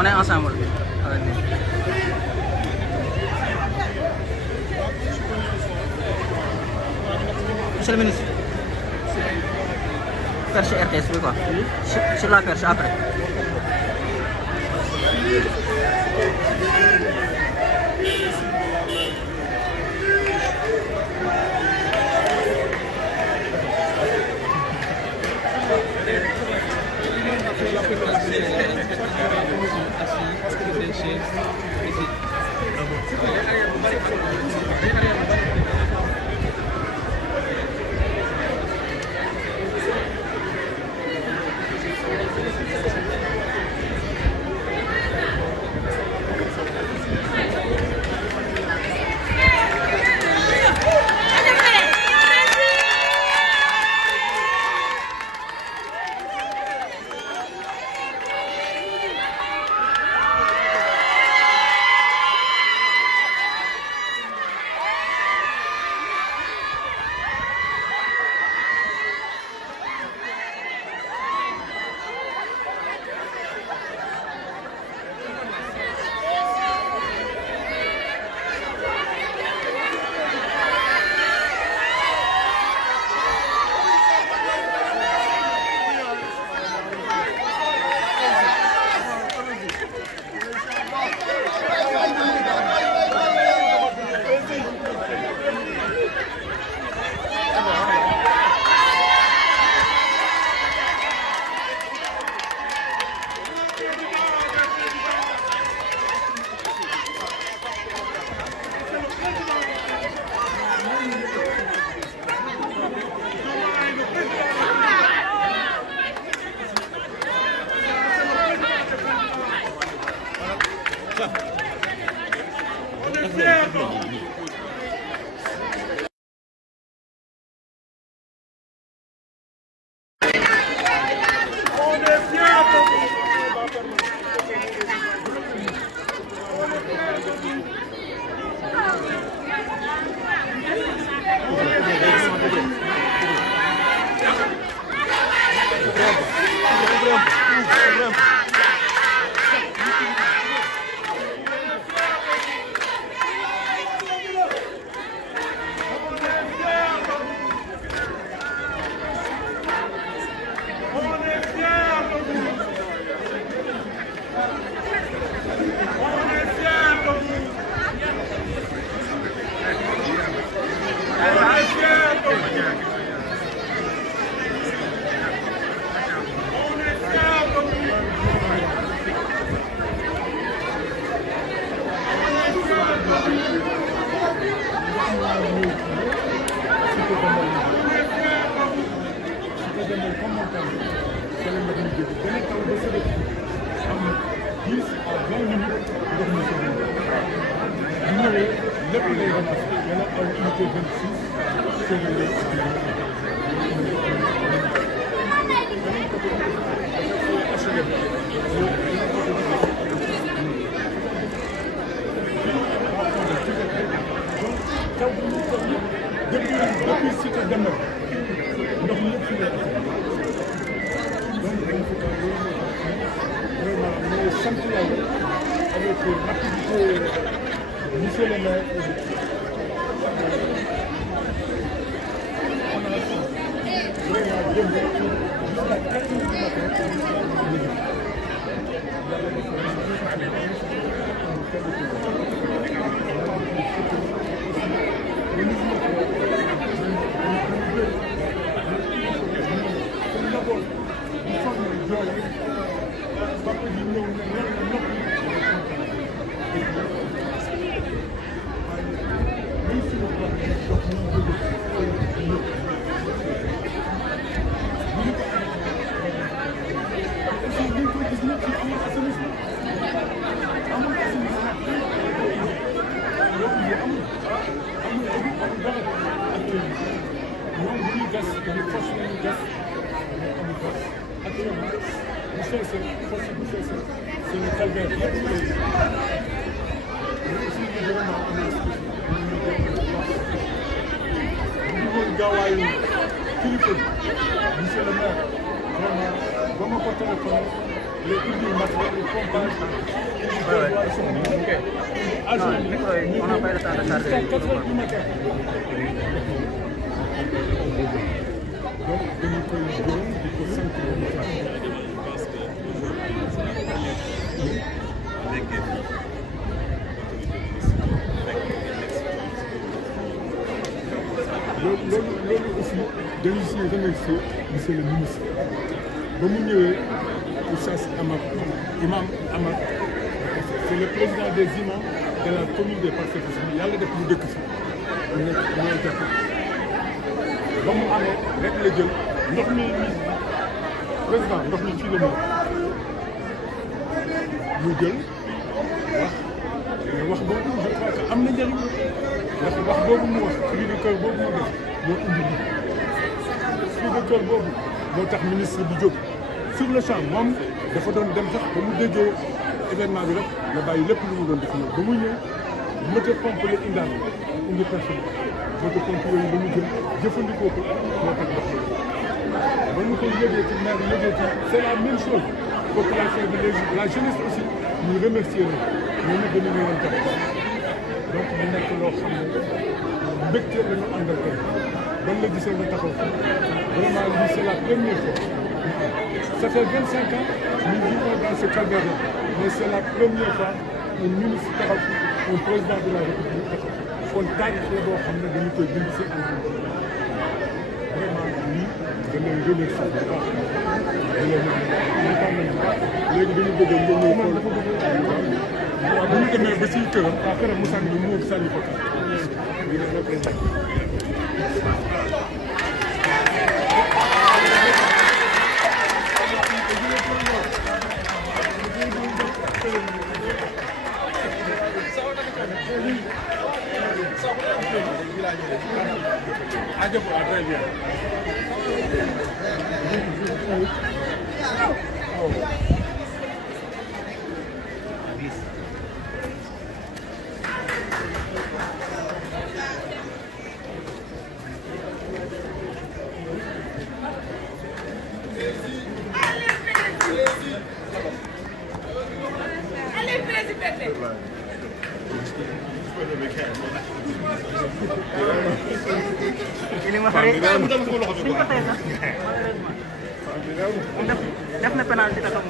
On est ensemble avec lui. Monsieur le ministre. Perche RTS bi quoi. Sur la perche après. Monsieur le maire, vraiment, ba ma ko téléphoné les produits matériels, les pompages, On n'a pas le temps de charger. jusqu'à 4 heures du matin. Donc, dañu koy gërëm di ko sant loolu aussi dañu si remercier monsieur le ministre ba mu ñëwee Oustaz Amar imam Amar c'est le président des imams de la commune des Parcelles Assainies yàlla def mu dëkk fi mu nekk ñoo jàpp ba mu amee rek la jël ndox mi président ndox mi fii la mu jël wax boobu je crois que am na njëriñ ndax wax boobu mu wax cri de cœur boobu mu def moo indi lii cri de cœur boobu moo tax ministre bi jóg sur le champ moom dafa doon dem sax ba mu déggee événement bi rek la bàyyi lépp lu mu doon def ba mu ñëw moteur pompe la indaale indi personne moteur pompe yooyu ba mu jël jëfandikoo ko moo tax ndox mi ba ñu koy yëgee ci maire yëgee ci c'est la même chose population bi léegi la jeunesse aussi ñu remercier leen ñooñu dañu ñëwoon jàpp donc mu nekk loo xam ne mbégte la ñu àndal tey ban la gisee nga taxaw vraiment lii c'est la première fois ça fait 25 ans nous vivons dans ce calvaire mais c'est la première fois un ministre taxaw un président de la République taxaw kon taarix la boo xam ne dañu koy bind si ànd vraiment lii dañ leen remercier bu baax di leen kontaan nañu léegi dañu bëgg nga ñëw xool waaw bu ñu demee ba si këram këram mu sànni mu sànni ko très bien. li ma xare suñ ko tey sax def na penalty taxaw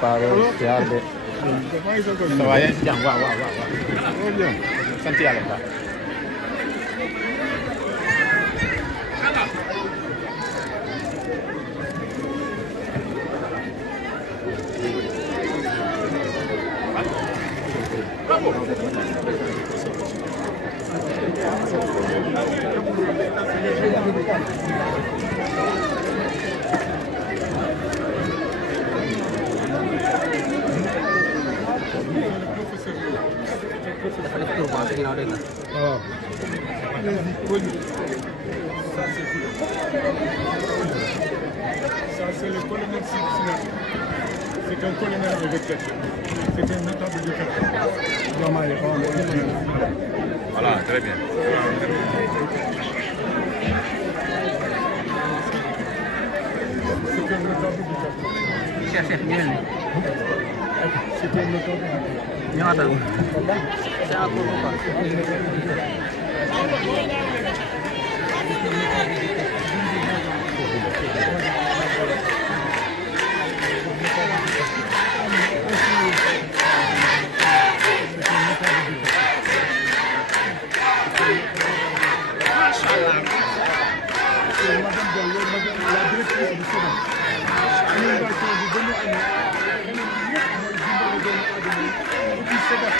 paro siyaar de ça va yéen si jàmm waaw sant yàlla bu baax dafa def tour si ginnaaw dégg nga. waaw. Ça c'est le colonel Sina. C'est un colonel en retraite. C'est un notable de quartier. voilà très bien C'est un notable du quartier. Cheikh ñëwal ni C'est un notable. ñëwaatal c'est à cause quoi Madame Diallo, la directrice du Sénat. Inondation bi ba mu amee xanaa ñëpp mooy dimbale doomu aadama yi et puis Sénat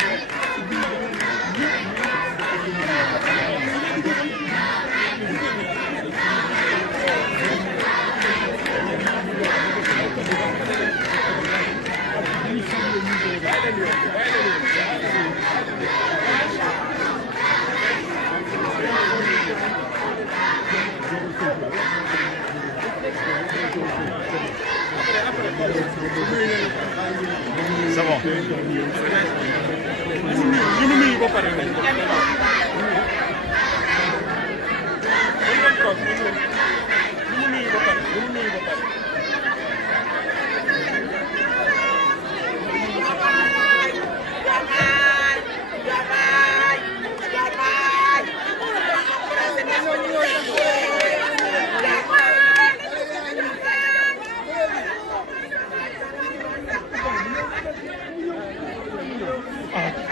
bi ñëpp ñu mu nuyu ba pare rek.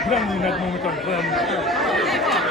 Vraiment nag moom itam vraiment.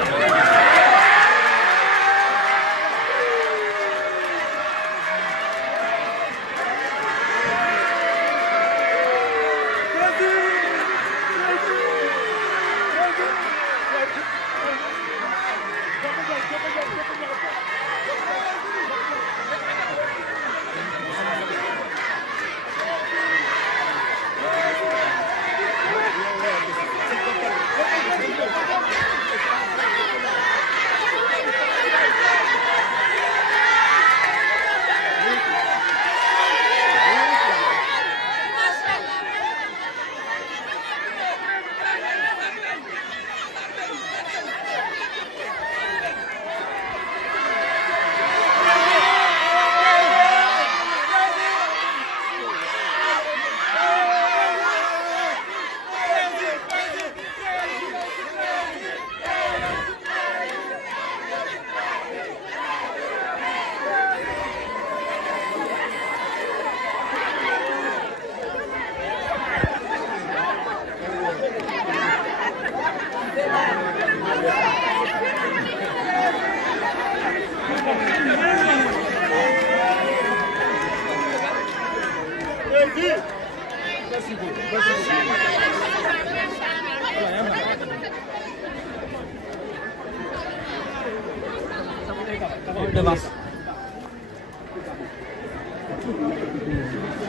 Devance.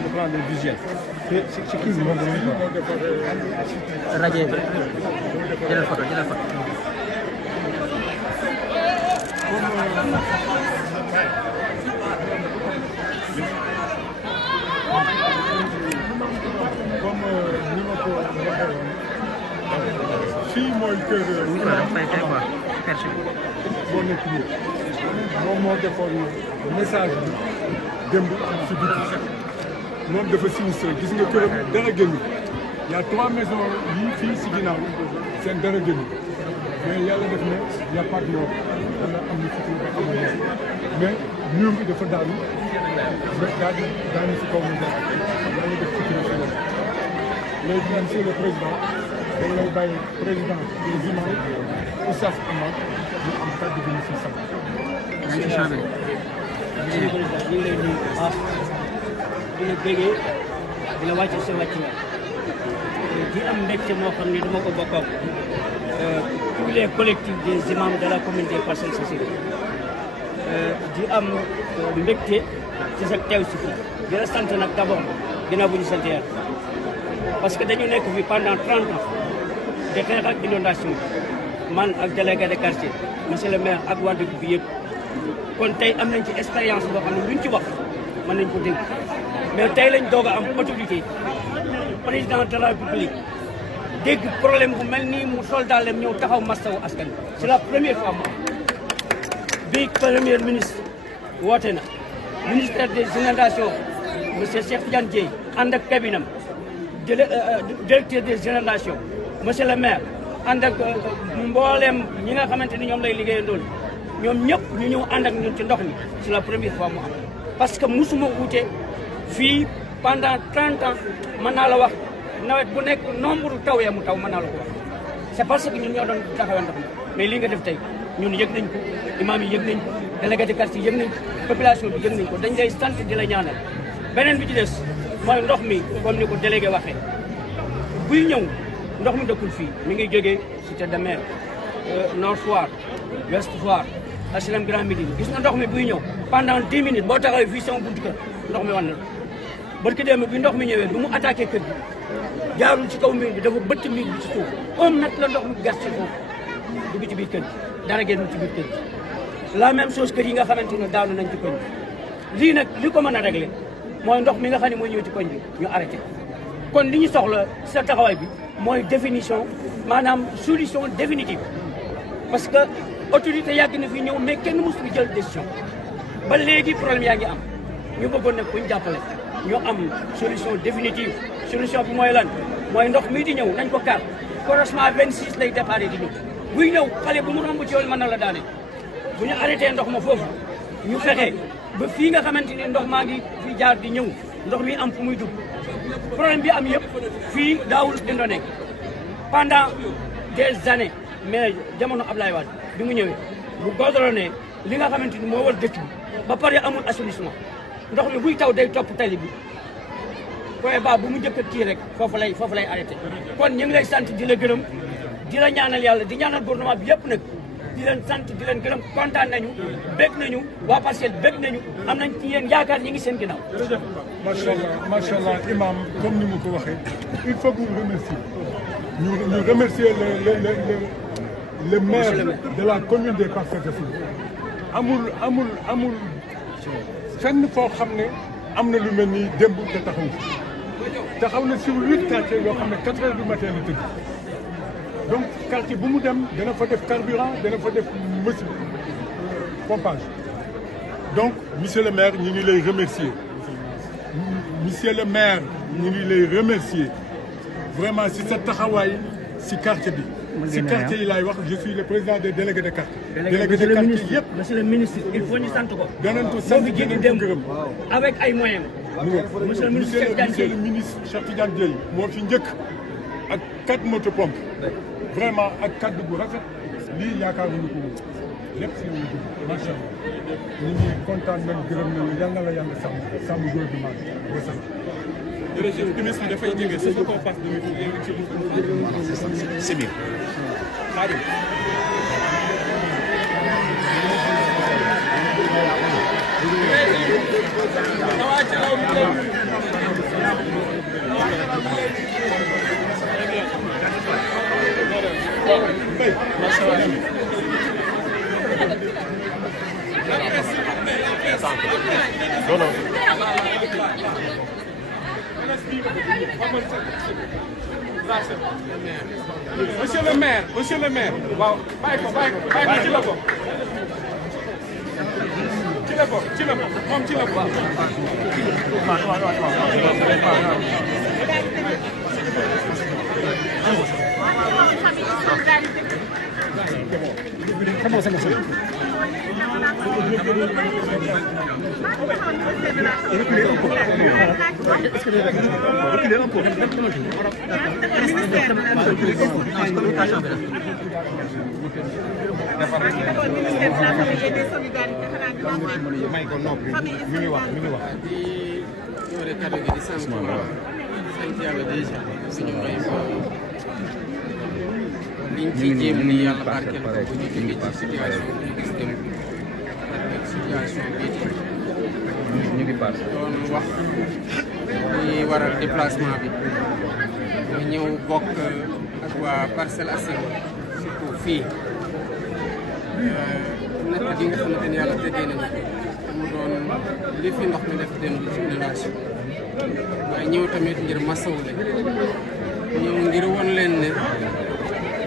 Le plan de visuel. C'est qui le Radié. Jëlal photo. Comme ni ma ko waxee woon fii mooy kër boo nekk nii moom moo defoon message bi démb si biti moom dafa sinistre gis nga këram dara génn y a 3 maisons yii fii si ginnaaw seen dara génn mais yàlla def na y a pas de mort wala am na fitu ba amal mais mur bi dafa daanu daanu si kaw mu dara yàlla def fitu si loolu léegi monsieur le président dañ lay bàyyi président des imams Oustaz Amar ñu am kàddu gi ñu si sant. Monsieur Chamé. ñu ngi lay nuyu bu baax di la bégee di la wàcc sa wàcc di am mbégte moo xam ne dama ko bokk ak tous les collectifs des imams de la communauté Parcelles Assainies di am mbégte ci sa teew si fii di la sant nag d'abord ginnaaw bu ñu sant yàlla parce que dañu nekk fi pendant 30 ans de xeex ak inondation man ak délégué de quartier monsieur le maire ak waa dëkk bi yëpp kon tey am nañ ci expérience boo xam ne luñ ci wax mën nañ ko dégg mais tey lañ doog a am autorité président de la République dégg problème bu mel nii mu sol daalem ñëw taxaw mastawu askan wi c'est la première fois mu am bi premier ministre woote na ministère des inondations monsieur Cheikh Tidiane Dièye ànd ak cabinam directeur des inondations monsieur le maire ànd ak mbooleem ñi nga xamante ni ñoom lay liggéeyandool ñoom ñëpp ñu ñëw ànd ak ñun ci ndox mi c'est la première fois mu am parce que musuma wuute fii pendant 30 ans mën naa la wax nawet bu nekk nombre taw ya mu taw mën naa la ko wax c'est parce que ñun ñoo doon taxawee ndox mi mais lii nga def tey ñun yëg nañ ko imam yi yëg nañ ko délégué de quartier yëg nañ ko population bi yëg nañ ko dañ lay sant di la ñaanal beneen bi ci des mooy ndox mi comme ni ko délégué waxee buy ñëw ndox mi dëkkul fii mi ngi jógee Cité de Mer Nord Foire Ouest Foire HLM Grand Médine gis nga ndox mi buy ñëw pendant 10 minutes boo taxawee fii sama buntu kër ndox mi wan na barki démb bi ndox mi ñëwee du mu attaqué kër gi jaarul ci kaw miir bi dafa bëtt miir bi ci suuf 1 mètre la ndox mi gas ci foofu dugg ci biir kër gi dara génn ci biir kër gi la même chose kër yi nga xamante ne daanu nañ ci koñ bi lii nag li ko mën a réglé mooy ndox mi nga xam ne mooy ñëw ci koñ bi ñu arrêté kon li ñu soxla sa taxawaay bi mooy définition maanaam solution définitive parce que autorité yàgg na fi ñëw mais kenn mësul jël décision ba léegi problème yaa ngi am ñu bëggoon nag kuñ jàppale ñu am solution définitive solution bi mooy lan mooy ndox mii di ñëw nañ ko kar croisement 26 lay déparé di ñëw buy ñëw xale bu mu romb ci yoon mën na la daane bu ñu arrêté ndox ma foofu ñu fexe ba fii nga xamante ni ndox maa ngi fi jaar di ñëw ndox mi am fu muy dugg problème bi am yëpp fii daawul dindoo nekk pendant des années mais jamono Ablaye Wade bi mu ñëwee bu goudronné li nga xamante ni moo war dëkk bi ba pare amul assainissement ndox mi buy taw day topp tali bi koy ba bu mu njëkk a kii rek foofu lay arrêté kon ñu ngi lay sant di la gërëm di la ñaanal yàlla di ñaanal gouvernement bi yëpp nag di leen sant di leen gërëm kontaan nañu bég nañu waa Parcelles bég nañu am nañ ci yéen yaakaar ñi ngi seen ginnaaw. macha allah imam comme ni mu ko waxee il faut que ñu remercier le maire de la commune des Parcelles Assainies amul fenn foo xam ne am na lu mel ni démb te taxaw na sur 8 quartiers yoo xam ne 4 heures du matin la tëdd donc quartier bu mu dem dana fa def carburant dana fa def pompage donc monsieur le maire ñu ngi lay remercier monsieur le maire ñu ngi lay remercier vraiment si sa taxawaay si quartier bi si quartier yi laay wax je suis le président des délégués de quartier. délégué de quartier yëpp monsieur le ministre il faut ñu sant ko. danañ ko sant danañ ko gërëm avec ay moyens. monsieur le ministre Cheikh Tidiane Dièye moo fi njëkk ak 4 motopompes vraiment ak kaddu bu rafet lii yaakaaruñu ko lépp si lañu jóg macha allah ñu ngi kontaan nañ gërëm nañu yal na la yàlla sàmm góor bi maa ngi wasal. jërëjëf ministre bi dafay jógee c'est ce qu'on passe c'est bien. Monsieur le maire waaw bàyyi ko ci la ko moom ci la ko may ko noppi mi ngi wax di ñëwee kàddu gi di sant yàlla déjà suñu may liñ ci jéem ni yàlla barkeel ko bu ñu jógee ci situation bi ñu gis dem ak situation bii ñu ngi pass doon wax li waral déplacement bi ñu ñëw bokk ak waa Parcelles Assainies surtout fii natt gi nga xamante ni yàlla tegee nañu mu doon li fi ndox mi def dem ci inondation waaye ñëw tamit ngir masawu leen ñëw ngir won leen ne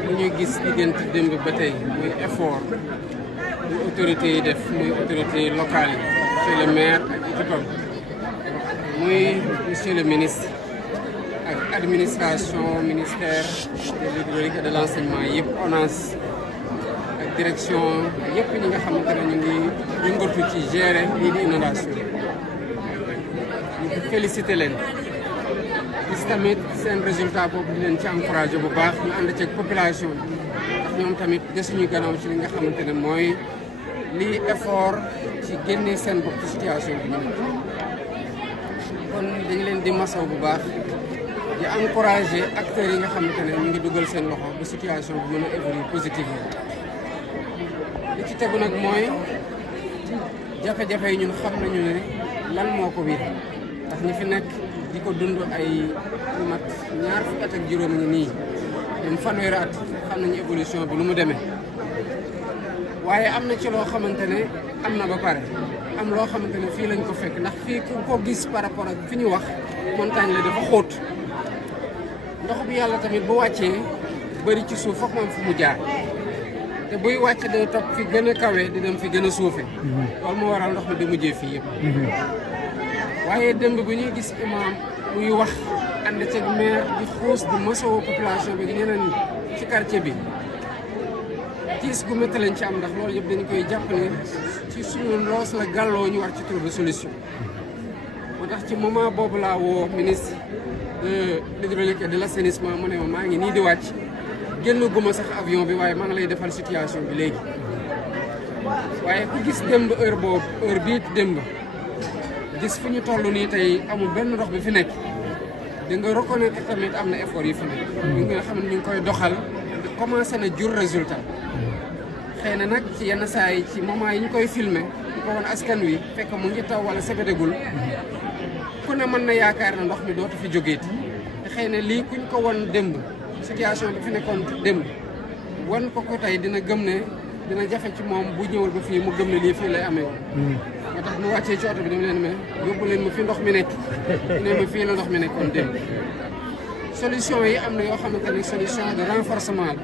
lu ñuy gis diggante démb ba tey muy effort muy autorités yi def muy autorités locales yi monsieur le maire ak équipe am muy monsieur le ministre ak administration ministère de l'hydraulique et de l'enseignement yëpp ONAS ak direction yëpp ñi nga xamante ne ñu ngi yëngatu ci gérer lii di inondation ñu félicité leen gis tamit seen résultat boobu di leen ci encouragé bu baax ñu ànd ceeg population bi ndax ñoom tamit desuñu gannaaw ci li nga xamante ne mooy lii effort ci génne seen bopp ci situation bi ñu nekk kon dañu leen di masaw bu baax di encouragé acteurs yi nga xamante ne ñu ngi dugal seen loxo ba situation bi mën a évoluer positivement li ci tegu nag mooy jafe-jafe yi ñun xam nañu ne lan moo ko wiir ndax ñi fi nekk di ko dund ay lu mat ñaar fukki at ak juróom ñi nii dem fanweeri at xam nañu évolution bi lu mu demee waaye am na ci loo xamante ne am na ba pare am loo xamante ne fii lañ ko fekk ndax fii ku ko gis par rapport ak fi ñu wax montagne la dafa xóot ndox bi yàlla tamit bu wàccee bëri ci suuf foog mu am fu mu jaar te buy wàcc day topp fi gën a kawe di dem fi gën a suufe loolu moo waral ndox mi di mujjee fii yëpp waaye démb bi ñuy gis imam muy wax ànd ceeg maire di xuus di masoo population bi ñeneen ñi ci quartier bi tiis gu métti lañ ci am ndax loolu yëpp dañu koy jàppale ci suñu loos la gàlloo ñu war ci trouver solution moo tax ci moment boobu laa woo ministre de l'hydraulique et de l'assainissement mu ne ma maa ngi nii di wàcc génn guma sax avion bi waaye maa ngi lay defal situation bi léegi waaye ku gis démb heure bii démb gis fu ñu toll nii tey amul benn ndox bi fi nekk di nga reconnaître tamit am na effort yi fi nekk ñu nga xam ne ñu ngi koy doxal commencé na jur résultat xëy na nag ci yenn saa yi ci moment yi ñu koy filmer ñu ko woon askan wi fekk mu ngi taw wala sebedegul ku ne mën na yaakaar na ndox mi dootu fi jógeeti te xëy na lii kuñ ko won démb situation bi fi nekkoon démb wan ko tey dina gëm ne dina jafe ci moom bu ñëwal ba fii mu gëm ne lii fii lay amee moo tax mu wàccee ci oto bi dama leen ne yóbbu leen ma fi ndox mi nekk ne ma fii la ndox mi nekkoon démb solution yi am na yoo xamante ne solution de renforcement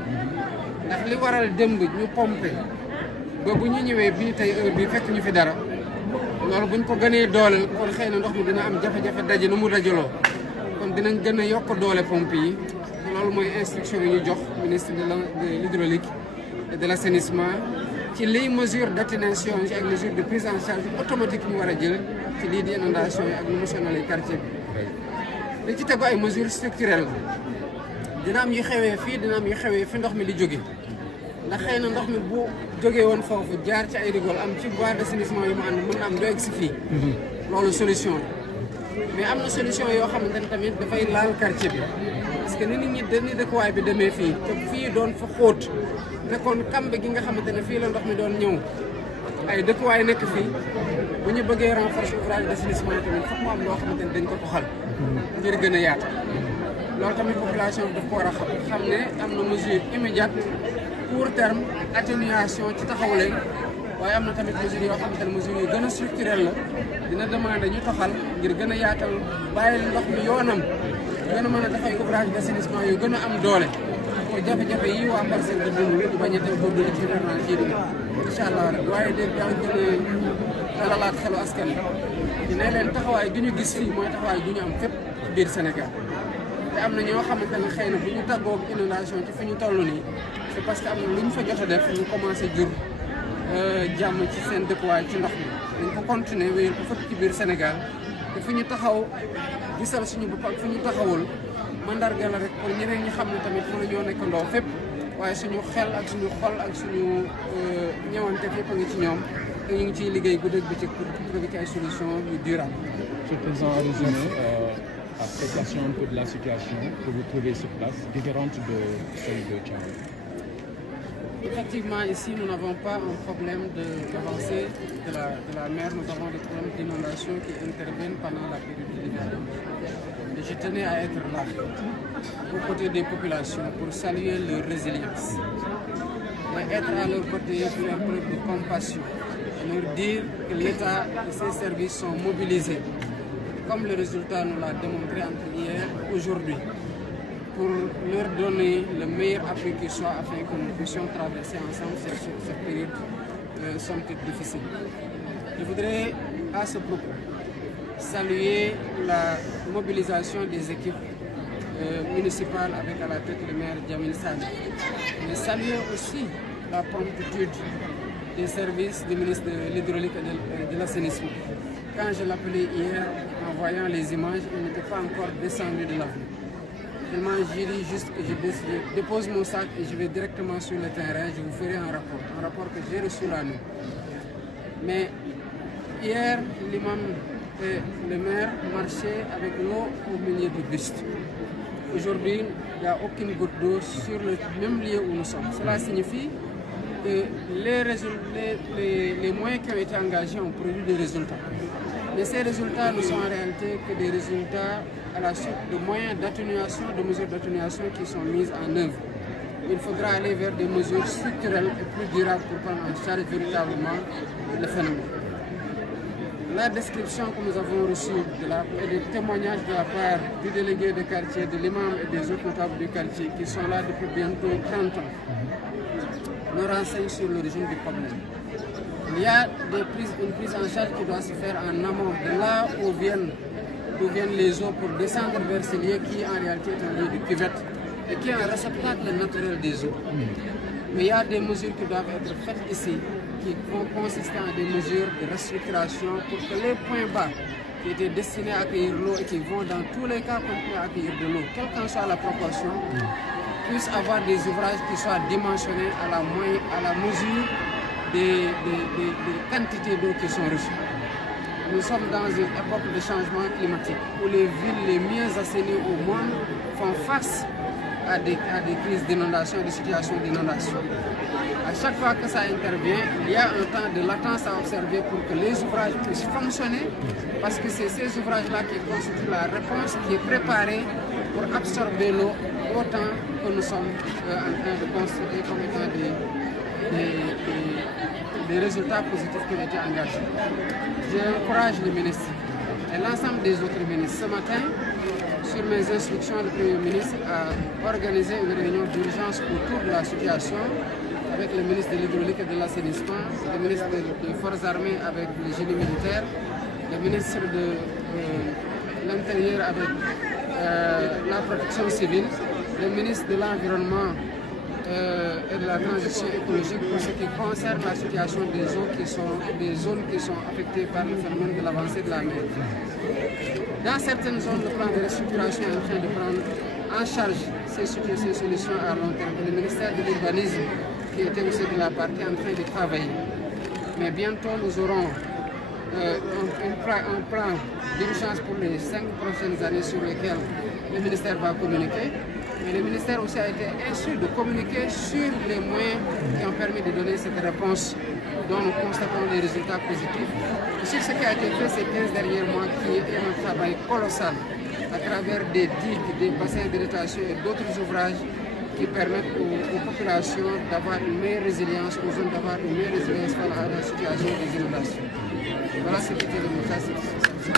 la ndax li waral démb ñu pompé ba bu ñu ñëwee bii tey heure bii fekk ñu fi dara loolu buñ ko gënee dooleel kon xëy na ndox mi dina am jafe-jafe daje nu mu dajaloo kon dinañ gën a yokk doole pompe yi loolu mooy instruction yi ñu jox ministre de l'hydraulique et de l'assainissement ci liy mesure d'atténuation yi ak mesure de prise en charge automatique ñu war a jël ci lii di inondation yi ak nu mu sonalee quartier bi. li ci tegu ay mesures structurelles dina am yu xewee fii dina am yu xewee fi ndox mi di jóge ndax xëy na ndox mi bu jógee woon foofu jaar ci ay rigole am ci voie d'assainissement yu mu ànd mën na am du egg si fii loolu solution la mais am na solution yoo xamante ne tamit dafay laal quartier bi parce que ni nit ñi ni dëkkuwaay bi demee fii te fii doon fa xóot nekkoon kambe gi nga xamante ne fii la ndox mi doon ñëw ay dëkkuwaay nekk fii bu ñu bëggee renforcer ouvrage d'assainissement tamit foog mu am loo xamante ne dañ ko toxal ngir gën a yaatu loolu tamit population bi daf ko war a xam ne am na mesure immédiate court terme atténuation ci taxawale waaye am na tamit mesures yoo xamante ne mesures yu gën a structurelles la dina demander ñu toxal ngir gën a yaatal bàyyil ndox mi yoonam gën a mën a def ay ouvrage d'assainissement yu gën a am doole pour jafe-jafe yi waa Parcelles di dund ñu bañ a dem pour dund ci hivernage yi di incha allah rek waaye de daa gën a dalalaat xelu askan wi ne leen taxawaay gi ñu gis fii mooy taxawaay gi ñu am fépp ci biir Sénégal te am na ñoo xamante ne xëy na bu ñu tàggoog inondation ci fi ñu toll nii c'est parce que am na lu ñu fa jot a def ñu commencé jur jàmm ci seen dëkkuwaay ci ndox mi dañ ko continuer wéyal ko fépp ci biir Sénégal te fi ñu taxaw gisal suñu bopp ak fi ñu taxawul mandarga la rek pour ñeneen ñi xam ne tamit mën nañoo nekk ndoo fépp waaye suñu xel ak suñu xol ak suñu ñëwante fépp a ngi ci ñoom te ñu ngi ciy liggéey guddeeg bëccëg pour trouver ay solution yu durable. Monsieur le Président, à résumer, appréciation un peu de la situation que vous trouvez sur place, différente de celle de Thiaroye. Effectivement, ici, nous n'avons pas un problème d'avancée de la mer. Nous avons des problèmes d'inondation qui interviennent pendant la période de l'hiver. Et je tenais à être là, aux côtés des populations, pour saluer leur résilience. Et être à leur côté pour faire preuve de compassion. Et leur dire que l'État et ses services sont mobilisés, comme le résultat nous l'a démontré entre hier et aujourd'hui, pour leur donner le meilleur appui qui soit afin que nous puissions traverser ensemble cette période somme toute difficile. Je voudrais à ce propos saluer la mobilisation des équipes municipales avec à la tête le maire Djamil Sani, mais saluer aussi la promptitude des services du ministre de l'Hydraulique et de l'Assainissement. Quand je l'appelais hier, en voyant les images, il n'était pas encore descendu de l'avion. J'ai dit juste que je dépose mon sac et je vais directement sur le terrain, je vous ferai un rapport que j'ai reçu la nuit. Mais hier, l'imam et le maire marchaient avec l'eau au milieu du buste. Aujourd'hui, il n'y a aucune goutte d'eau sur le même lieu où nous sommes. Cela signifie que les moyens qui ont été engagés ont produit des résultats. Mais ces résultats ne sont en réalité que des résultats à la suite de moyens d'atténuation, de mesures d'atténuation qui sont mises en œuvre. Il faudra aller vers des mesures structurelles et plus durables pour prendre en charge véritablement le phénomène. la description que nous avons reçue et des témoignages de la part du délégué de quartier, de l'imam et des autres notables du quartier qui sont là depuis bientôt 30 ans nous renseignent sur l'origine du problème. Il y a une prise en charge qui doit se faire en amont, de là où viennent les eaux pour descendre vers ce lieu qui en réalité est un lieu de cuvette et qui est un réceptacle naturel des eaux. Mais il y a des mesures qui doivent être faites ici, qui vont consister en des mesures de restructuration pour que les points bas qui étaient destinés à accueillir l'eau et qui vont dans tous les cas continuer à accueillir de l'eau, quelle qu'en soit la proportion, puissent avoir des ouvrages qui soient dimensionnés à la mesure des quantités d'eau qui sont reçues. Nous sommes dans une époque de changement climatique où les villes les mieux assainies au monde font face à des crises d'inondation, des situations d'inondation. À chaque fois que ça intervient, il y a un temps de latence à observer pour que les ouvrages puissent fonctionner, parce que c'est ces ouvrages-là qui constituent la réponse qui est préparée pour absorber l'eau autant que nous sommes en train de constater comme étant des résultats positifs qui ont été engagés. J'encourage le ministre et l'ensemble des autres ministres. Ce matin, sur mes instructions, le Premier ministre a organisé une réunion d'urgence autour de la situation avec le ministre de l'Hydraulique et de l'Assainissement, le ministre des Forces armées avec le génie militaire, le ministre de l'Intérieur avec la protection civile, le ministre de l'Environnement et de la transition écologique pour ce qui concerne la situation des zones qui sont affectées par le phénomène de l'avancée de la mer. Dans certaines zones, le plan de restructuration est en train de prendre en charge ces solutions à long terme. Le ministère de l'Urbanisme, qui était aussi de la partie, en train de travailler. Mais bientôt, nous aurons un plan d'urgence pour les 5 prochaines années sur lesquelles le ministère va communiquer. Mais le ministère aussi a été instruit de communiquer sur les moyens qui ont permis de donner cette réponse dont nous constatons des résultats positifs. Et sur ce qui a été fait ces 15 derniers mois, qui est un travail colossal à travers des digues, des bassins de rétention et d'autres ouvrages qui permettent aux populations d'avoir une meilleure résilience, aux zones d'avoir une meilleure résilience face à la situation des inondations. Voilà ce qui était le message.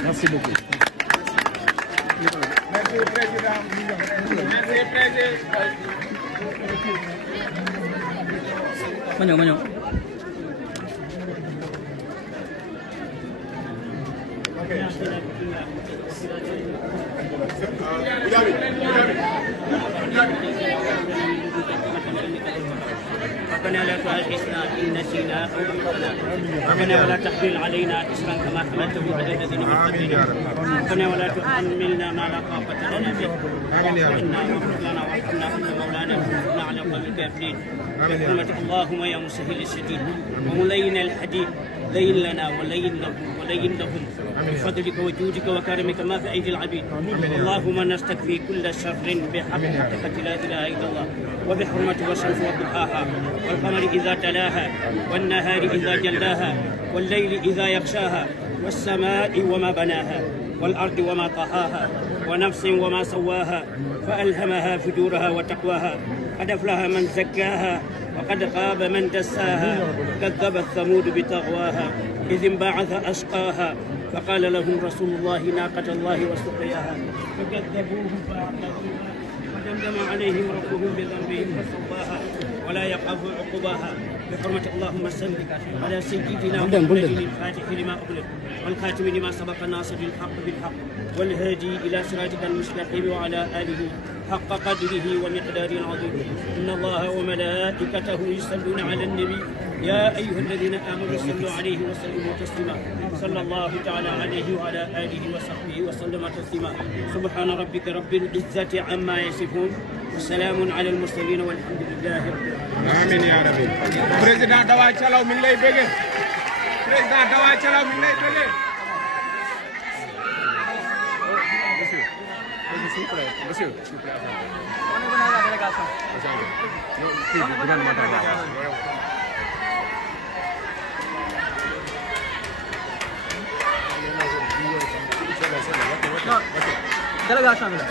Merci beaucoup. Merci, Président. Merci, Président. Mano. ربنا لا تؤاخذنا إن نسينا أو أخطأنا ربنا ولا تحمل علينا إصرا كما حملته على الذين من قبلنا ربنا ولا تحملنا ما لا طاقة لنا به واعف عنا واغفر لنا وارحمنا أنت مولانا فانصرنا على القوم الكافرين بحرمة اللهم يا مسهل الشديد وملين الحديد لين لنا ولين لهم بفضلك وجودك وكرمك ما في أيدي العبيد اللهم نستكفي كل شر بحق حقيقة لا إله إلا الله وبحرمة والشمس وضحاها والقمر إذا تلاها والنهار إذا جلاها والليل إذا يغشاها والسماء وما بناها والأرض وما طحاها ونفس وما سواها فألهمها فجورها وتقواها قد أفلح من زكاها وقد خاب من دساها كذبت ثمود بطغواها إذ انبعث أشقاها فقال لهم رسول الله ناقة الله وسقياها فكذبوه فأعقروها ودمدم عليهم ربهم بذنبهم فسواها ولا يخاف عقباها بحرمة اللهم صل على سيدنا محمد الفاتح لما أغلق والخاتم لما سبق الناصر الحق بالحق والهادي إلى صراطك المستقيم وعلى آله حق قدره ومقداره العظيم إن الله وملائكته يصلون على النبي يا أيها الذين آمنوا صلوا عليه وسلموا تسليما صلى الله تعالى عليه وعلى آله وصحبه وسلم تسليما سبحان ربك رب العزة عما يصفون وسلام على المرسلين والحمد لله رب العالمين. آمين يا رب. Président Dawa Thialaw mi ngi lay bëgg. Président Dawa Thialaw mi ngi lay bëgg. Monsieur, s'il vous plaît. On est venu à la délégation. Non, délégation bi la.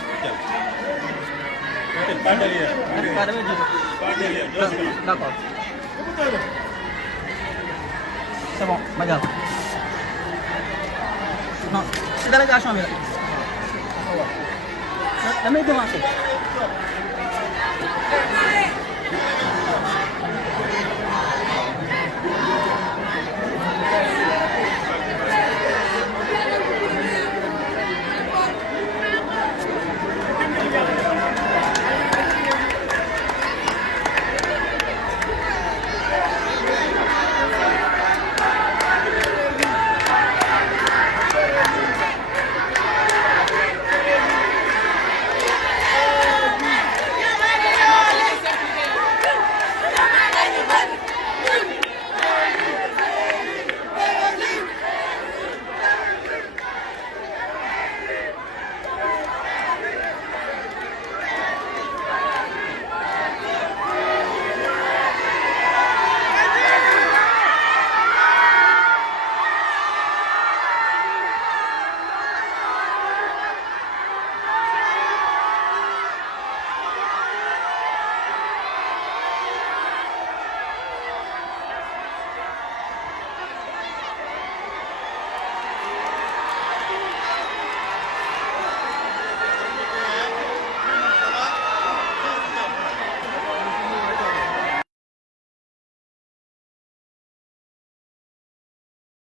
D'accord. C'est bon, ma gars. non si délégation bi la damay commencer